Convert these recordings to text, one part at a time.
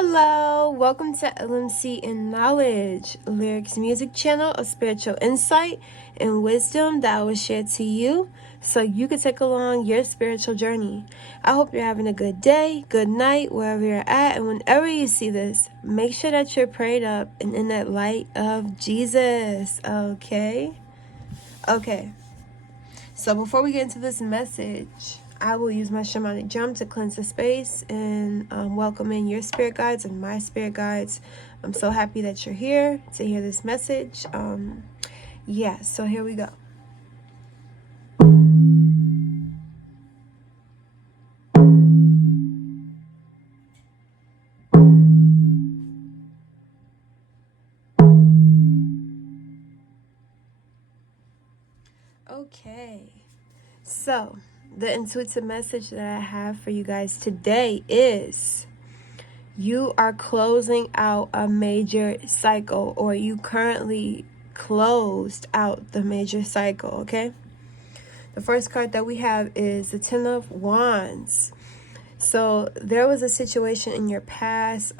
Hello, welcome to LMC in Knowledge, Lyrics Music Channel of spiritual insight and wisdom that I will share to you so you can take along your spiritual journey. I hope you're having a good day, good night, wherever you're at, and whenever you see this, make sure that you're prayed up and in that light of Jesus, okay? Okay, so before we get into this message, I will use my shamanic drum to cleanse the space and welcome in your spirit guides and my spirit guides. I'm so happy that you're here to hear this message. So here we go. Okay, so the intuitive message that I have for you guys today is you are closing out a major cycle, or you currently closed out the major cycle, okay? The first card that we have is the Ten of Wands. So there was a situation in your past,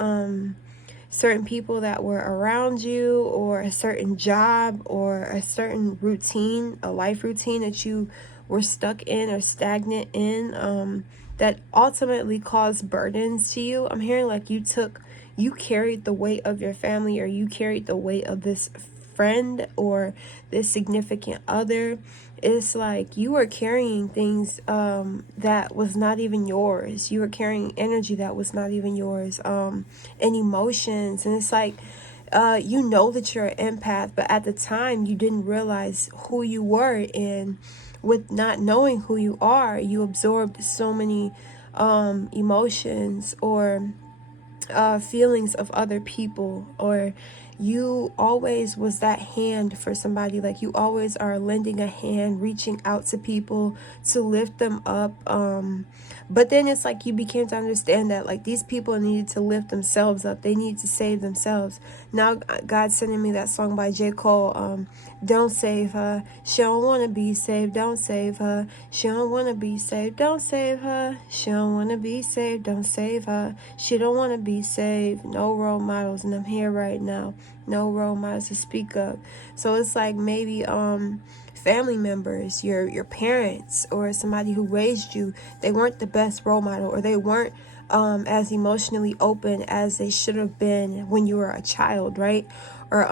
certain people that were around you, or a certain job, or a certain routine, a life routine that you were stuck in or stagnant in, that ultimately caused burdens to you. I'm hearing like you carried the weight of your family, or you carried the weight of this friend or this significant other. It's like you were carrying things that was not even yours. You were carrying energy that was not even yours, and emotions. And it's like you know that you're an empath, but at the time you didn't realize who you were. And with not knowing who you are, you absorbed so many emotions or feelings of other people, or you always was that hand for somebody. Like you always are lending a hand, reaching out to people to lift them up, but then it's like you became to understand that like these people needed to lift themselves up. They need to save themselves. Now God's sending me that song by J. Cole, don't save her, she don't want to be saved. Don't save her, she don't want to be saved. Don't save her, she don't want to be saved. Don't save her, she don't want to be saved. No role models, and I'm here right now. No role models to speak of. So it's like maybe family members, your parents, or somebody who raised you, they weren't the best role model, or they weren't as emotionally open as they should have been when you were a child, right? Or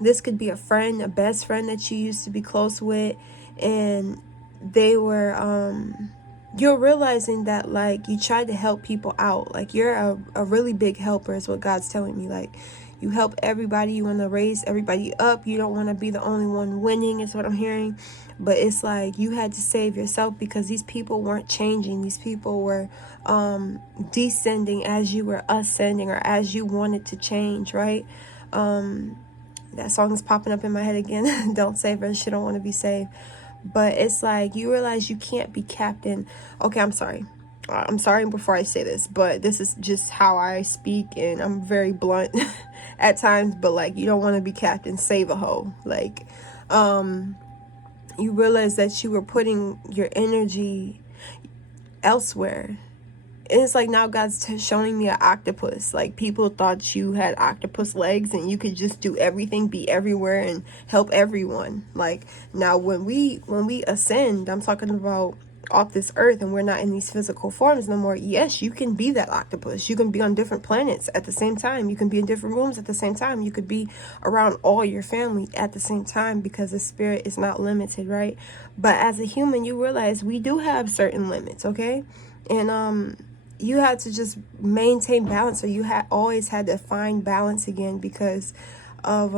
this could be a friend, a best friend that you used to be close with, and they were you're realizing that like you tried to help people out. Like you're a really big helper is what God's telling me. Like you help everybody, you want to raise everybody up, you don't want to be the only one winning is what I'm hearing. But it's like you had to save yourself because these people weren't changing. These people were descending as you were ascending, or as you wanted to change, right? That song is popping up in my head again. Don't save her, she don't want to be saved. But it's like you realize you can't be captain. Okay, I'm sorry before I say this, but this is just how I speak, and I'm very blunt at times. But like, you don't want to be captain, save a hoe. Like you realize that you were putting your energy elsewhere. And it's like now God's showing me an octopus. Like people thought you had octopus legs and you could just do everything, be everywhere, and help everyone. Like now when we ascend, I'm talking about off this earth, and we're not in these physical forms no more. Yes, you can be that octopus. You can be on different planets at the same time. You can be in different rooms at the same time. You could be around all your family at the same time, because the spirit is not limited, right? But as a human, you realize we do have certain limits, okay? And you had to just maintain balance, or you had always had to find balance again because of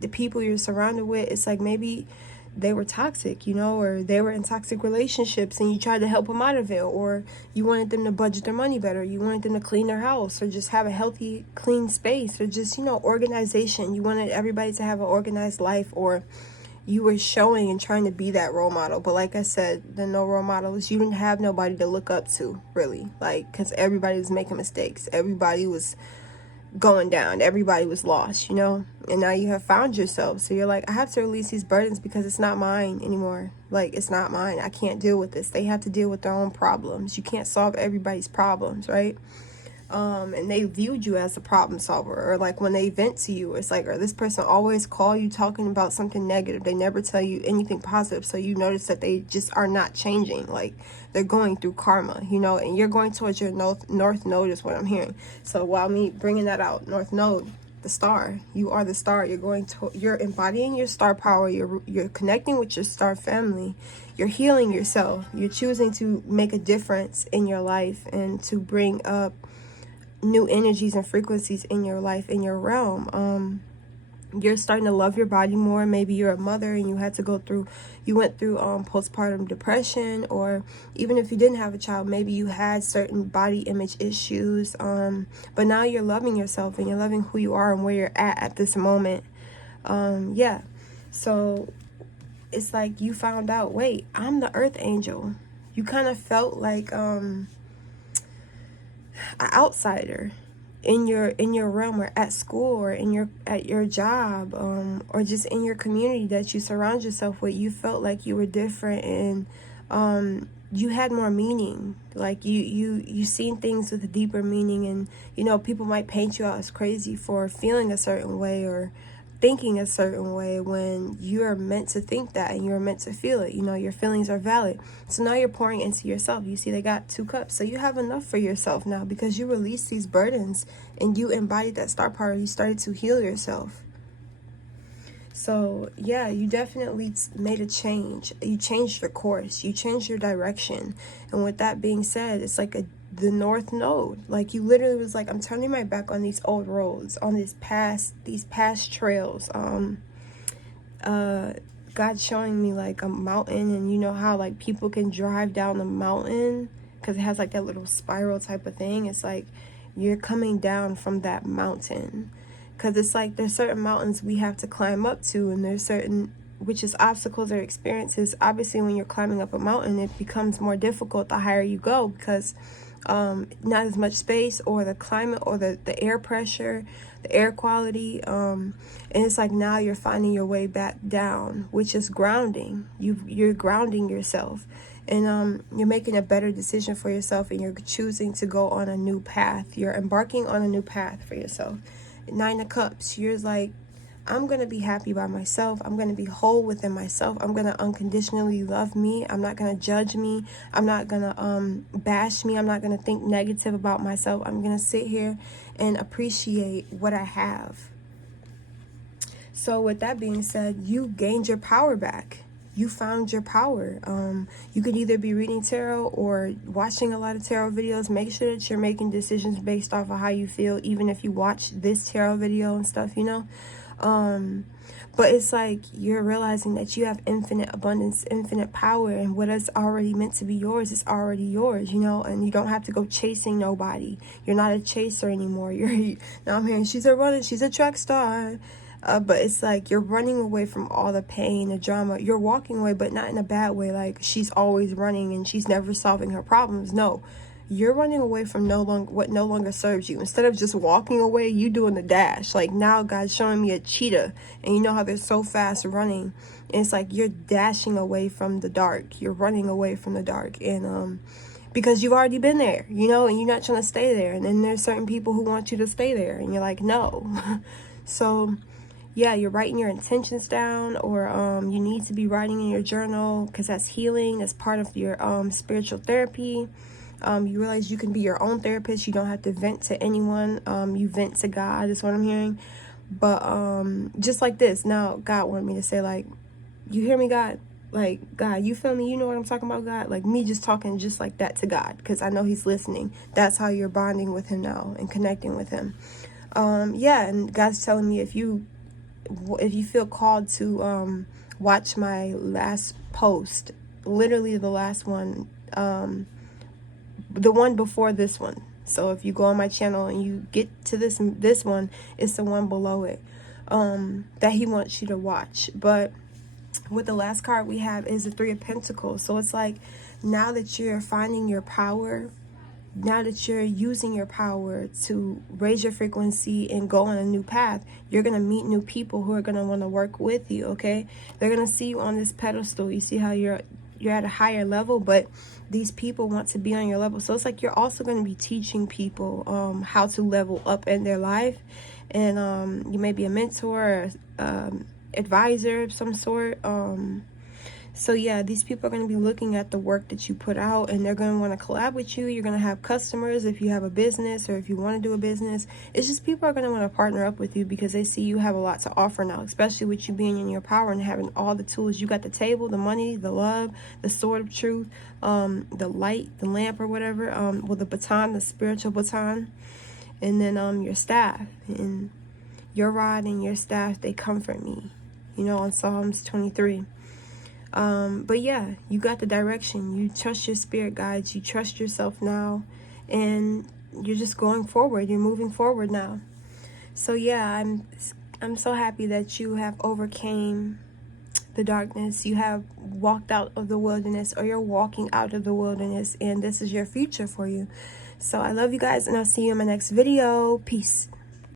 the people you're surrounded with. It's like maybe they were toxic, or they were in toxic relationships, and you tried to help them out of it, or you wanted them to budget their money better, you wanted them to clean their house, or just have a healthy, clean space, or just, organization. You wanted everybody to have an organized life, or you were showing and trying to be that role model. But like I said, the no role models, you didn't have nobody to look up to, really. Like, because everybody was making mistakes. Everybody was going down. Everybody was lost, And now you have found yourself. So you're like, I have to release these burdens because it's not mine anymore. Like, it's not mine. I can't deal with this. They have to deal with their own problems. You can't solve everybody's problems, right? and they viewed you as a problem solver, or like when they vent to you, it's like, or this person always call you talking about something negative. They never tell you anything positive. So you notice that they just are not changing. Like they're going through karma, you know, and you're going towards your north node is what I'm hearing. So while me bringing that out, north node, the star, you are the star. You're going to, you're embodying your star power. You're connecting with your star family. You're healing yourself. You're choosing to make a difference in your life and to bring up new energies and frequencies in your life, in your realm. You're starting to love your body more. Maybe you're a mother and you went through postpartum depression, or even if you didn't have a child, maybe you had certain body image issues, but now you're loving yourself and you're loving who you are and where you're at this moment. Yeah, so it's like you found out, wait, I'm the earth angel. You kind of felt like an outsider in your realm, or at school, or at your job, or just in your community that you surround yourself with. You felt like you were different, and you had more meaning. Like you seen things with a deeper meaning, and you know, people might paint you out as crazy for feeling a certain way or thinking a certain way when you are meant to think that and you're meant to feel it. You know, your feelings are valid. So now you're pouring into yourself. You see, they got 2 cups. So you have enough for yourself now because you released these burdens and you embodied that star power. You started to heal yourself. So yeah, you definitely made a change. You changed your course. You changed your direction. And with that being said, it's like the north node. Like you literally was like, I'm turning my back on these old roads, on these past trails. God's showing me like a mountain, and you know how like people can drive down the mountain because it has like that little spiral type of thing. It's like you're coming down from that mountain, because it's like there's certain mountains we have to climb up to, and there's certain, which is obstacles or experiences. Obviously when you're climbing up a mountain, it becomes more difficult the higher you go, because not as much space, or the climate, or the air pressure, the air quality, and it's like now you're finding your way back down, which is grounding. You're grounding yourself, and you're making a better decision for yourself, and you're choosing to go on a new path. You're embarking on a new path for yourself. 9 of Cups, you're like, I'm going to be happy by myself. I'm going to be whole within myself. I'm going to unconditionally love me. I'm not going to judge me. I'm not going to bash me. I'm not going to think negative about myself. I'm going to sit here and appreciate what I have. So with that being said, you gained your power back. You found your power. You could either be reading tarot or watching a lot of tarot videos. Make sure that you're making decisions based off of how you feel, even if you watch this tarot video and stuff, you know. But it's like you're realizing that you have infinite abundance, infinite power, and what is already meant to be yours is already yours, you know, and you don't have to go chasing nobody. You're not a chaser anymore. Now I'm hearing she's a track star. But it's like you're running away from all the pain, the drama. You're walking away, but not in a bad way, like she's always running and she's never solving her problems. No, you're running away from what no longer serves you. Instead of just walking away, you doing the dash. Like now God's showing me a cheetah, and you know how they're so fast running, and it's like you're dashing away from the dark. You're running away from the dark, and because you've already been there, you know, and you're not trying to stay there. And then there's certain people who want you to stay there, and you're like, no. So yeah, you're writing your intentions down, or you need to be writing in your journal, because that's healing. That's part of your spiritual therapy. You realize you can be your own therapist. You don't have to vent to anyone. You vent to God, is what I'm hearing. But just like this, now God wanted me to say, like, you hear me, God? Like, God, you feel me? You know what I'm talking about, God? Like me just talking just like that to God, because I know he's listening. That's how you're bonding with him now and connecting with him. Yeah, and God's telling me if you feel called to watch my last post, literally the last one, the one before this one. So if you go on my channel and you get to this one, it's the one below it, that he wants you to watch. But with the last card we have is the 3 of Pentacles. So it's like, now that you're finding your power, now that you're using your power to raise your frequency and go on a new path, you're going to meet new people who are going to want to work with you, okay? They're going to see you on this pedestal. You see how you're you're at a higher level, but these people want to be on your level. So it's like you're also going to be teaching people how to level up in their life. And you may be a mentor or advisor of some sort. So yeah, these people are going to be looking at the work that you put out, and they're going to want to collab with you. You're going to have customers if you have a business, or if you want to do a business. It's just people are going to want to partner up with you because they see you have a lot to offer now, especially with you being in your power and having all the tools. You got the table, the money, the love, the sword of truth, the light, the lamp, or whatever, well, the baton, the spiritual baton, and then your staff. And your rod and your staff, they comfort me, you know, on Psalms 23. But yeah, you got the direction. You trust your spirit guides. You trust yourself now, and you're just going forward. You're moving forward now. So yeah, I'm so happy that you have overcame the darkness. You have walked out of the wilderness, or you're walking out of the wilderness, and this is your future for you. So I love you guys, and I'll see you in my next video. Peace.